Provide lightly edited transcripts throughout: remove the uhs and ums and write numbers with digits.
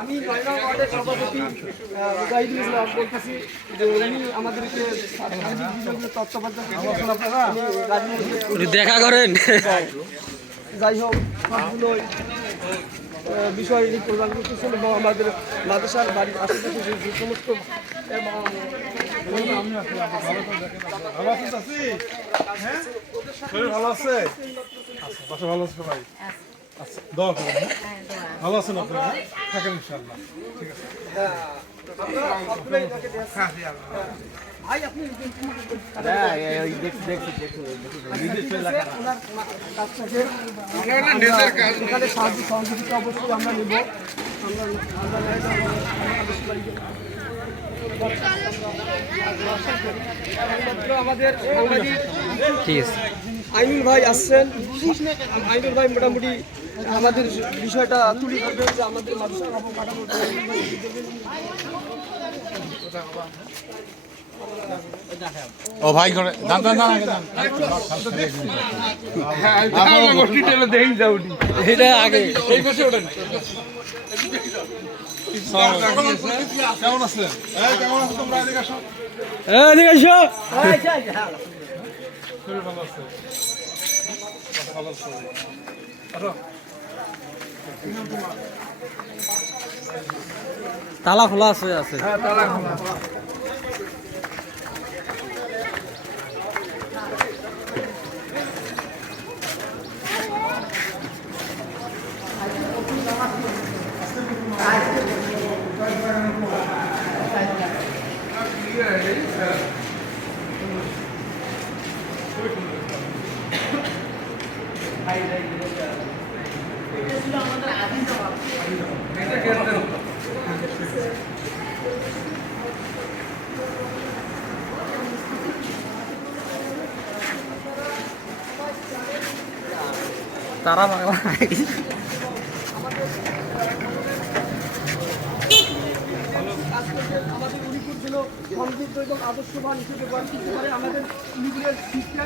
আমি নয়গাঁও ওয়ার্ডের সভাপতি মুজাহিদুল ইসলাম বলতেছি যে উনি আমাদেরকে সার্বিক বিষয়গুলো তত্ত্বাবধান দেখা করেন। যাই হোক সবগুলোই বিষয় ইনি প্রদান করতেছেন এবং আমাদের মাদ্রাসার বাড়ির আশেপাশে যে সমস্ত এবং ভালো আছে? আচ্ছা, ভালো আছে ভাই। আচ্ছা, দোয়া করুন। ভালো আছেন আপনারা? থাকেন ইনশাআল্লাহ। ঠিক আছে। এখানে সাহায্য সহযোগিতা অবশ্যই আমরা নেব। আমাদের ঠিক আছে। আইনুল ভাই আসছেন। আইনুল ভাই মোটামুটি আমাদের বিষয়টা তুলে ধরবেন যে আমাদের মাদ্রাসার অবকাঠামো ও ভাই করে দান দান দান আগে দান। হ্যাঁ, গোষ্ঠী টেলে দেই যাওনি। এটা আগে এই পাশে ওঠেন। কেমন আছেন? এই কেমন আছো তোমরা? এদিকে আসো। এদিকে এসো। শরীর ভালো আছে? ভালো আছে। আসো। তালা খোলা আছে। হ্যাঁ, তালা খোলা। তারা আমাদের উলিপুরগুলো সমৃদ্ধ এবং আদর্শবান হিসেবে গড়ে তুলতে পারে। আমাদের উলিপুরের শিক্ষা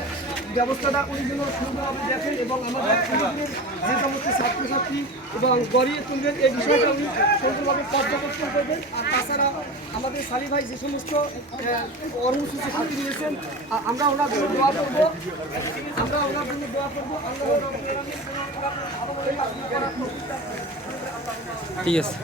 ব্যবস্থাটা উনি যেন সুন্দরভাবে দেখেন এবং আমাদের উলিপুরের যে সমস্ত ছাত্রছাত্রী এবং গড়িয়ে তুলবেন এই বিষয়টা উনি সুন্দরভাবে পর্যবেক্ষণ করবেন। আর তাছাড়া আমাদের সালি ভাই যে সমস্ত কর্মসূচি হাতে নিয়েছেন আমরা ওনার জন্য দোয়া করবো। আমরা ঠিক আছে।